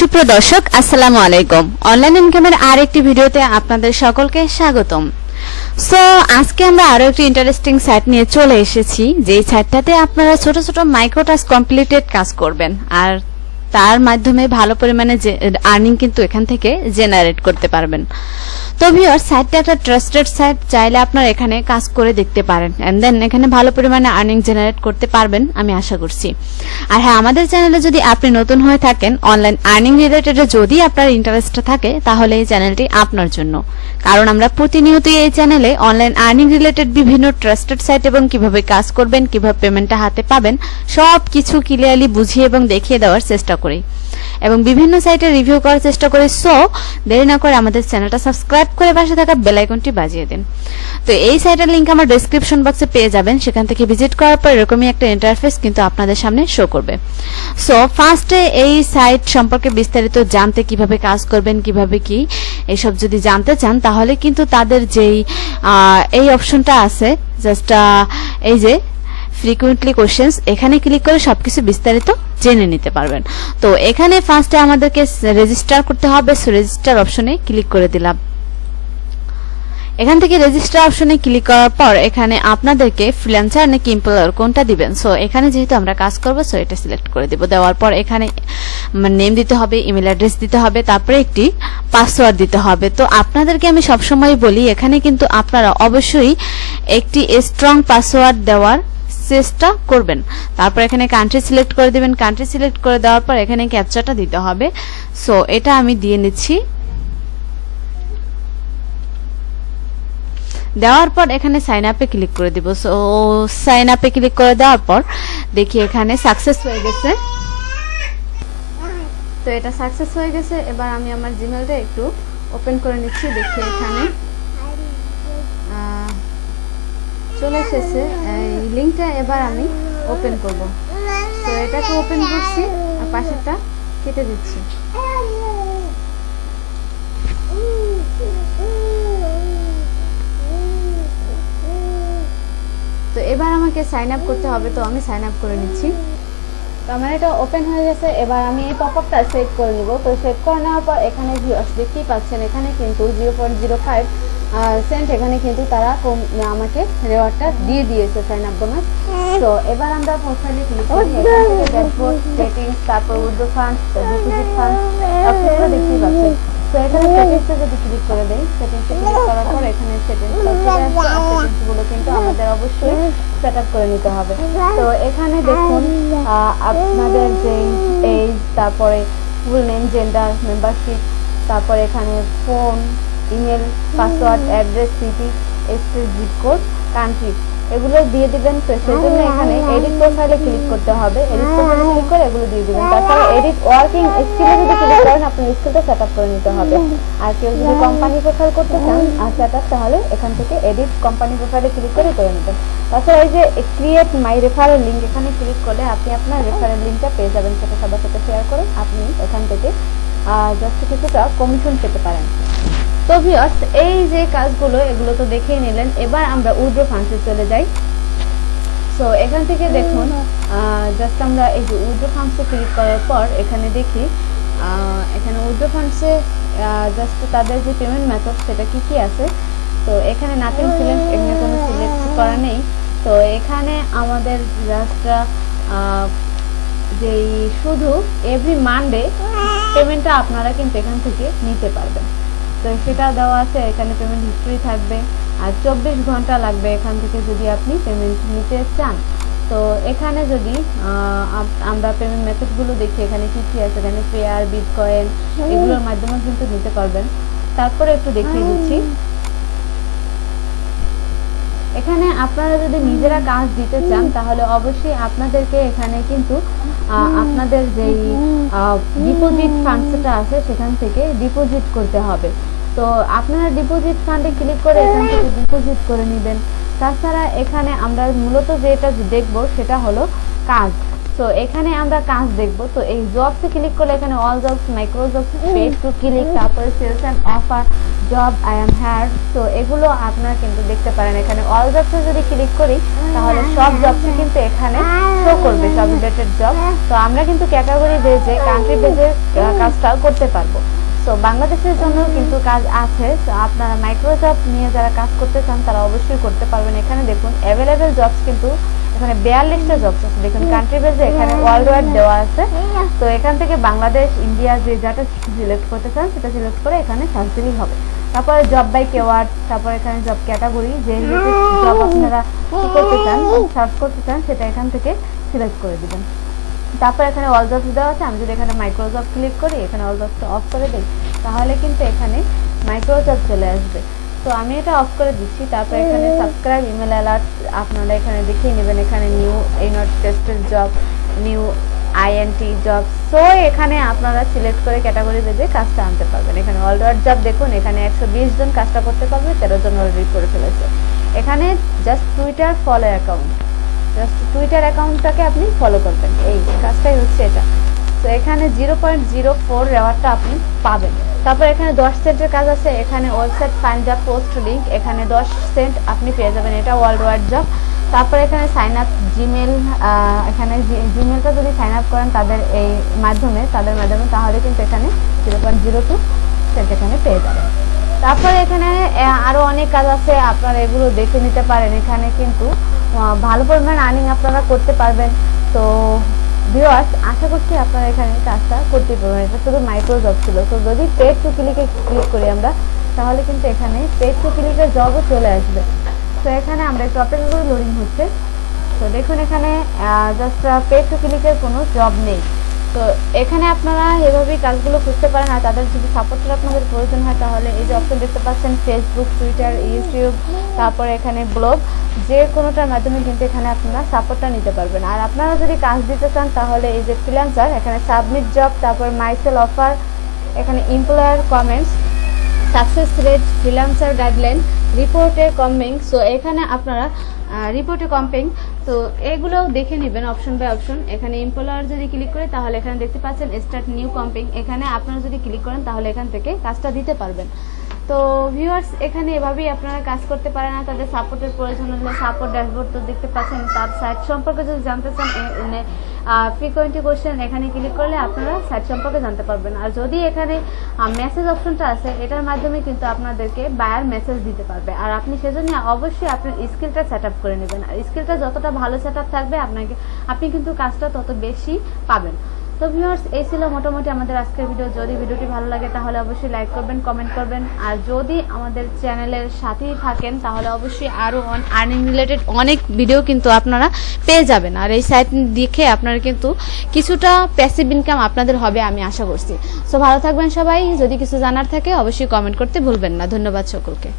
সুপ্রিয় দর্শক, আসসালামু আলাইকুম। অনলাইন ইনকামের আরেকটি ভিডিওতে আপনাদের সকলকে স্বাগতম। সো আজকে আমরা আরো একটি ইন্টারেস্টিং সাইট নিয়ে চলে এসেছি, যেই সাইটটাতে আপনারা ছোট ছোট মাইক্রো টাস্ক কমপ্লিটেড কাজ করবেন আর তার মাধ্যমে ভালো পরিমাণে আর্নিং কিন্তু এখান থেকে জেনারেট করতে পারবেন। তো ভিউয়ার, সাইটটা একটা ট্রাস্টেড সাইট, চাইলে আপনারা এখানে কাজ করে দেখতে পারেন এন্ড দেন এখানে ভালো পরিমাণে আর্নিং জেনারেট করতে পারবেন আমি আশা করছি। আর হ্যাঁ, আমাদের চ্যানেলে যদি আপনি নতুন হয়ে থাকেন, অনলাইন আর্নিং রিলেটেড যদি আপনার ইন্টারেস্ট থাকে, তাহলে এই চ্যানেলটি আপনার জন্য। কারণ আমরা প্রতিনিয়তই এই চ্যানেলে অনলাইন আর্নিং রিলেটেড বিভিন্ন ট্রাস্টেড সাইট এবং কিভাবে কাজ করবেন, কিভাবে পেমেন্টটা হাতে পাবেন, সব কিছু ক্লিয়ারলি বুঝিয়ে এবং দেখিয়ে দেওয়ার চেষ্টা করি এবং বিভিন্ন সাইটে রিভিউ করার চেষ্টা করি। সো দেরি না করে আমাদের চ্যানেলটা সাবস্ক্রাইব করে পাশে থাকা বেল আইকনটি বাজিয়ে দিন। তো এই সাইটের লিংক আমার ডেসক্রিপশন বক্সে পেয়ে যাবেন, সেখান থেকে ভিজিট করার পর এরকমই একটা ইন্টারফেস কিন্তু আপনাদের সামনে শো করবে। সো ফার্স্টে এই সাইট সম্পর্কে বিস্তারিত জানতে, কিভাবে কাজ করবেন, কিভাবে কি এইসব যদি জানতে চান, তাহলে কিন্তু তাদের যেই এই অপশনটা আছে, জাস্ট এই যে ফ্রিকুয়েন্টলি কোশ্চেন্স, এখানে ক্লিক করে সবকিছু বিস্তারিত জেনে নিতে পারবেন। তো এখানে ফার্স্টে আমাদেরকে রেজিস্টার করতে হবে। সো রেজিস্টার অপশনে ক্লিক করে দিলাম। এখান থেকে রেজিস্টার অপশনে ক্লিক করার পর এখানে আপনাদেরকে ফ্রিল্যান্সার নাকি এমপ্লয়ার কোনটা দিবেন। সো এখানে যেহেতু আমরা কাজ করব, সো এটা সিলেক্ট করে দেব। দেওয়ার পর এখানে নেম দিতে হবে, ইমেল অ্যাড্রেস দিতে হবে, তারপরে একটি পাসওয়ার্ড দিতে হবে। তো আপনাদেরকে আমি সবসময় বলি, এখানে কিন্তু আপনারা অবশ্যই একটি স্ট্রং পাসওয়ার্ড দেওয়ার চেষ্টা করবেন। তারপর এখানে কান্ট্রি সিলেক্ট করে দিবেন। কান্ট্রি সিলেক্ট করে দেওয়ার পর এখানে ক্যাপচাটা দিতে হবে। সো এটা আমি দিয়ে নিচ্ছি। দেওয়ার পর এখানে সাইন আপে ক্লিক করে দিব। সো সাইন আপে ক্লিক করে দেওয়ার পর দেখি এখানে সাকসেস হয়ে গেছে। তো এটা সাকসেস হয়ে গেছে। এবার আমি আমার জিমেলটা একটু ওপেন করে নিচ্ছি। দেখি এখানে চলে এসেছে এই লিংকটা। এবার আমি ওপেন করব। তো এটাকে ওপেন করছি আর পাশেরটা কেটে দিচ্ছি। তো এবার আমাকে সাইন আপ করতে হবে। তো আমি সাইন আপ করে নিচ্ছি। তো আমার এটা ওপেন হয়ে গেছে। এবার আমি এই পপআপটা সেট করে নিব। তো সেট করে নেওয়ার পর এখানে ভিউয়ার্স দেখতেই পাচ্ছেন, এখানে কিন্তু 0.05 সেন্ট এখানে কিন্তু তারা আমাকে রিওয়ার্ডটা দিয়ে দিয়েছে, সাইন আপ বোনাস। তো এবার আমরা প্রোফাইলে ক্লিক করি। এখান থেকে ড্যাশবোর্ড, সেটিংস, তারপর উইথড্র ফান্ড, ডিপোজিট ফান্ড সবকিছু দেখতেই পাচ্ছেন। তো এখানে সেটিংসে যদি ক্লিক করে দেই, সেটিংসে ক্লিক করার পর এখানে সেটিংসগুলো কিন্তু আমাদের অবশ্যই সেট আপ করে নিতে হবে। তো এখানে দেখুন আপনাদের যে এজ, তারপরে ফুল নেম, জেন্ডার, মেম্বারশিপ, তারপরে এখানে phone, email, password, address, city, state, zip code, country এগুলো দিয়ে দিবেন। তো সেই জন্য এখানে এডিট প্রোফাইলে ক্লিক করতে হবে। এডিট প্রোফাইলে ক্লিক করে এগুলো দিয়ে দিবেন। তারপরে এডিট ওয়ার্কিং স্কিলে যদি ক্লিক করেন, আপনার স্কিলটা সেট আপ করে নিতে হবে। আর কেউ যদি কোম্পানি প্রোফাইল করতে চান আর সেট আপ, তাহলে এখান থেকে এডিট কোম্পানি প্রোফাইলে ক্লিক করে নেবেন। তাছাড়া এই যে ক্রিয়েট মাই রেফারেল লিঙ্ক, এখানে ক্লিক করলে আপনি আপনার রেফারেল লিঙ্কটা পেয়ে যাবেন। সেটা সবার সাথে শেয়ার করে আপনি এখান থেকে জাস্ট কিছুটা কমিশন পেতে পারেন। তো ভিউয়ার্স, এই যে কাজগুলো এগুলো তো দেখেই নিলেন। এবার আমরা উইথড্র ফান্ডসে চলে যাই। সো এখান থেকে দেখুন, জাস্ট আমরা এই যে উইথড্র ফান্ডসে ক্লিক করার পর এখানে দেখি এখানে উইথড্র ফান্ডসে জাস্ট তাদের যে পেমেন্ট মেথড সেটা কি কি আছে। তো এখানে নাথিং সিলেক্ট, এখানে কোনো সিলেক্ট করা নেই। তো এখানে আমাদের জাস্ট যেই শুধু এভরি মানডে পেমেন্টটা আপনারা কিন্তু এখান থেকে নিতে পারবেন। তো সেটা দেওয়া আছে। এখানে পেমেন্ট হিস্ট্রি থাকবে আর 24 ঘন্টা লাগবে এখান থেকে যদি আপনি পেমেন্ট নিতে চান। তো এখানে যদি আমরা পেমেন্ট মেথডগুলো দেখি, এখানে কি কি আছে, এখানে পেয়ার, বিটকয়েন এগুলোর মাধ্যমে কিন্তু নিতে পারবেন। তারপরে একটু দেখিয়ে দিচ্ছি। এখানে আপনারা যদি নিজেরা কাজ দিতে চান, তাহলে অবশ্যই আপনাদেরকে এখানে কিন্তু আপনাদের যেই ডিপোজিট ফান্ডসটা আছে সেখান থেকে ডিপোজিট করতে হবে। তো আপনারা ডিপোজিট ফান্ডে ক্লিক করে এখান থেকে ডিপোজিট করে নেবেন। তাছাড়া এখানে আমরা মূলত যেটা দেখব সেটা হলো কাজ। তো এখানে আমরা কাজ দেখব। তো এই জবসে ক্লিক করলে এখানে all jobs, micro jobs, page to click, তারপরে sales and offer, job I am here. তো এগুলো আপনারা কিন্তু দেখতে পারেন। এখানে অল জবসে যদি ক্লিক করি তাহলে সব জবসে কিন্তু এখানে শো করবে, সব রিলেটেড জব। তো আমরা কিন্তু ক্যাটাগরি বেজে, কান্ট্রি বেজে কাজটা করতে পারবো। তো বাংলাদেশের জন্য কিন্তু কাজ আছে। তো আপনারা মাইক্রোজব নিয়ে যারা কাজ করতে চান তারা অবশ্যই করতে পারবেন। এখানে দেখুন অ্যাভেলেবেল জবস কিন্তু এখানে 42টা জবস আছে। দেখুন কান্ট্রি বেজে এখানে ওয়ার্ল্ড ওয়াইড দেওয়া আছে। তো এখান থেকে বাংলাদেশ, ইন্ডিয়া যে যেটা সিলেক্ট করতে চান সেটা সিলেক্ট করে এখানে সার্চ দিলেই হবে। তারপরে জব বাই কিওয়ার্ড, তারপর এখানে জব ক্যাটাগরি, যে জব আপনারা করতে চান, সার্চ করতে চান সেটা এখান থেকে সিলেক্ট করে দিবেন। তারপর এখানে অল জবস দেওয়া আছে। আমি যদি এখানে মাইক্রোজব ক্লিক করি, এখানে অল জবসটা অফ করে দিই, তাহলে কিন্তু এখানে মাইক্রোজব চলে আসবে। তো আমি এটা অফ করে দিচ্ছি। তারপর এখানে সাবস্ক্রাইব, ইমেল অ্যালার্ট আপনারা এখানে দেখিয়ে নেবেন। এখানে new not tested job, new INT job. So এখানে আপনারা সিলেক্ট করে ক্যাটাগরি বেজে কাজটা আনতে পারবেন। এখানে অল ওয়ার্ল্ড জব দেখুন, এখানে 120 জন কাজটা করতে পারবে, 13 জন অলরেডি করে ফেলেছে। এখানে just Twitter follow account, just Twitter অ্যাকাউন্টটাকে আপনি ফলো করবেন, এই কাজটাই হচ্ছে এটা। তো এখানে 0.04 রেওয়ার্ডটা আপনি পাবেন। তারপর এখানে 10 সেন্টের কাজ আছে। এখানে website find job post link, এখানে 10 সেন্ট আপনি পেয়ে যাবেন, এটা ওয়ার্ল্ড ওয়াইড জব। তারপর এখানে সাইন আপ জিমেল, এখানে জিমেলটা যদি সাইন আপ করেন তাদের মাধ্যমে তাহলে কিন্তু এখানে 0.02 সেন্ট এখানে পেয়ে যাবেন। তারপরে এখানে আরো অনেক কাজ আছে, আপনারা এগুলো দেখে নিতে পারেন। এখানে কিন্তু ভালো পরিমাণ আর্নিং আপনারা করতে পারবেন। তো ভিউয়ার্স, আশা করছি আপনারা এখানে কাজটা করতে পারবেন। এটা শুধু মাইক্রোজব ছিল। তো যদি পেড টু ক্লিকে ক্লিক করি আমরা, তাহলে কিন্তু এখানে পেড টু ক্লিকের জবও চলে আসবে। তো এখানে আমরা একটু অপেক্ষা করে লোডিং হচ্ছে। তো দেখুন এখানে জাস্ট পেড টু ক্লিকের কোনো জব নেই। তো এখানে আপনারা এভাবেই কাজগুলো খুঁজতে পারেন। আর তাদের যদি সাপোর্টের আপনাদের প্রয়োজন হয় তাহলে এই যে অপশন দেখতে পাচ্ছেন, ফেসবুক, টুইটার, ইউটিউব, তারপরে এখানে ব্লগ, যে কোনোটার মাধ্যমে কিন্তু এখানে আপনারা সাপোর্টটা নিতে পারবেন। আর আপনারা যদি কাজ দিতে চান তাহলে এই যে ফ্রিল্যান্সার, এখানে সাবমিট জব, তারপর মাইসেল অফার, এখানে employer comments, success rate, freelancer guideline, রিপোর্টের কম্পিং। সো এখানে আপনারা রিপোর্টে কম্পিং, তো এগুলোও দেখে নেবেন অপশন বাই অপশন। এখানে এমপ্লয়ার যদি ক্লিক করে তাহলে এখানে দেখতে পাচ্ছেন স্টার্ট নিউ কম্পিং। এখানে আপনারা যদি ক্লিক করেন তাহলে এখান থেকে কাজটা দিতে পারবেন। তো ভিউয়ার্স, এখানে এভাবেই আপনারা কাজ করতে পারেন। আর তাদের সাপোর্টের প্রয়োজন হলে সাপোর্ট ড্যাশবোর্ড তো দেখতে পাচ্ছেন। তার সাইট সম্পর্কে যদি জানতে চান, ফ্রিকোয়েন্টলি কোশ্চেন এখানে ক্লিক করলে আপনারা সাইট সম্পর্কে জানতে পারবেন। আর যদি এখানে মেসেজ অপশনটা আছে, এটার মাধ্যমে কিন্তু আপনাদেরকে বায়ার মেসেজ দিতে পারবে। আর আপনি সেজন্য অবশ্যই আপনার স্কিলটা সেট আপ করে নেবেন। আর স্কিলটা যতটা ভালো সেট আপ থাকবে আপনি কিন্তু কাজটা তত বেশি পাবেন। তো ভিউয়ার্স, এই ছিল মোটামুটি আমাদের আজকের ভিডিও। যদি ভিডিওটি ভালো লাগে তাহলে অবশ্যই লাইক করবেন, কমেন্ট করবেন। আর যদি আমাদের চ্যানেলের সাথেই থাকেন তাহলে অবশ্যই আরও আর্নিং রিলেটেড অনেক ভিডিও কিন্তু আপনারা পেয়ে যাবেন। আর এই সাইট দেখে আপনারা কিন্তু কিছুটা প্যাসিভ ইনকাম আপনাদের হবে, আমি আশা করছি। সো ভালো থাকবেন সবাই। যদি কিছু জানার থাকে অবশ্যই কমেন্ট করতে ভুলবেন না। ধন্যবাদ সকলকে।